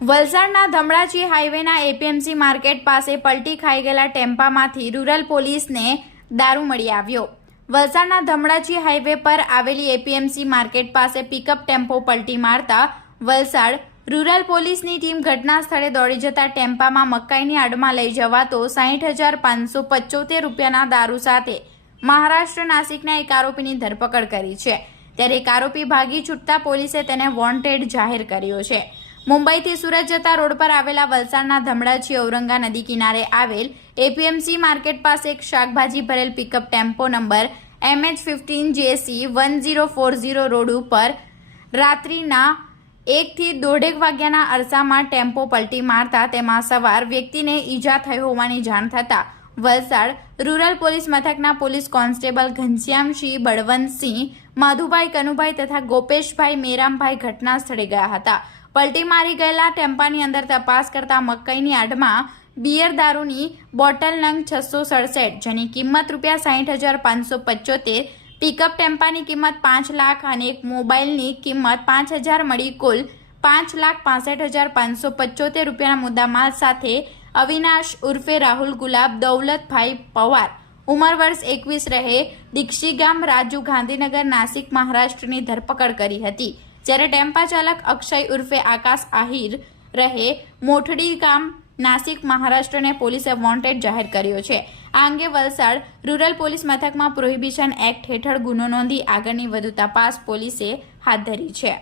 વલસાડના Dhamdachi હાઈવેના APMC market પાસે પલટી ખાઈ ગયેલા ટેમ્પામાંથી રૂરલ પોલીસને દારૂ મળી આવ્યો। વલસાડના ધમડાચી હાઈવે પર આવેલી એપીએમસી માર્કેટ પાસે પિકઅપ ટેમ્પો પલટી મારતા વલસાડ રૂરલ પોલીસની ટીમ ઘટના સ્થળે દોડી જતા ટેમ્પામાં મકાઈની આડમાં લઈ જવાતો 60,575 રૂપિયાના દારૂ સાથે મહારાષ્ટ્ર નાસિકના એક આરોપીની ધરપકડ કરી છે। ત્યારે એક આરોપી ભાગી છૂટતા પોલીસે તેને વોન્ટેડ જાહેર કર્યો છે। મુંબઈથી સુરત જતા રોડ પર આવેલા વલસાડના ધમડાચી ઔરંગા નદી કિનારે આવેલ એપીએમસી માર્કેટ પાસે એક શાકભાજી ભરેલ pickup tempo number MH15JC 1040 road ઉપર રાત્રિના 1 થી 1.5 વાગ્યાના અરસામાં ટેમ્પો પલટી મારતા તેમાં સવાર વ્યક્તિને ઈજા થઈ હોવાની જાણ થતાં વલસાડ રૂરલ પોલીસ મથકના પોલીસ કોન્સ્ટેબલ ઘનશ્યામસિંહ બળવંતસિંહ, માધુભાઈ કનુભાઈ તથા ગોપેશભાઈ મેરામભાઈ ઘટના સ્થળે ગયા હતા। પલટી મારી ગયેલા ટેમ્પાની અંદર તપાસ કરતા મકાઈની આડમાં બિયર દારૂની બોટલ નંગ 667 જેની કિંમત ₹60,575, પિકઅપ ટેમ્પાની કિંમત 5 લાખ અને એક મોબાઈલની કિંમત 5,000 મળી કુલ 5,65,575 રૂપિયાના મુદ્દામાલ સાથે અવિનાશ ઉર્ફે રાહુલ ગુલાબ દૌલતભાઈ પવાર, ઉંમર વર્ષ 21 રહે દીક્ષી ગામ, રાજુ, ગાંધીનગર, નાસિક, મહારાષ્ટ્રની ધરપકડ કરી હતી। જ્યારે ટેમ્પા ચાલક અક્ષય ઉર્ફે આકાશ આહિર રહે મોઠડી ગામ, નાસિક, મહારાષ્ટ્રને પોલીસે વોન્ટેડ જાહેર કર્યો છે। આ અંગે વલસાડ રૂરલ પોલીસ મથકમાં પ્રોહિબિશન એક્ટ હેઠળ ગુનો નોંધી આગળની વધુ તપાસ પોલીસે હાથ ધરી છે।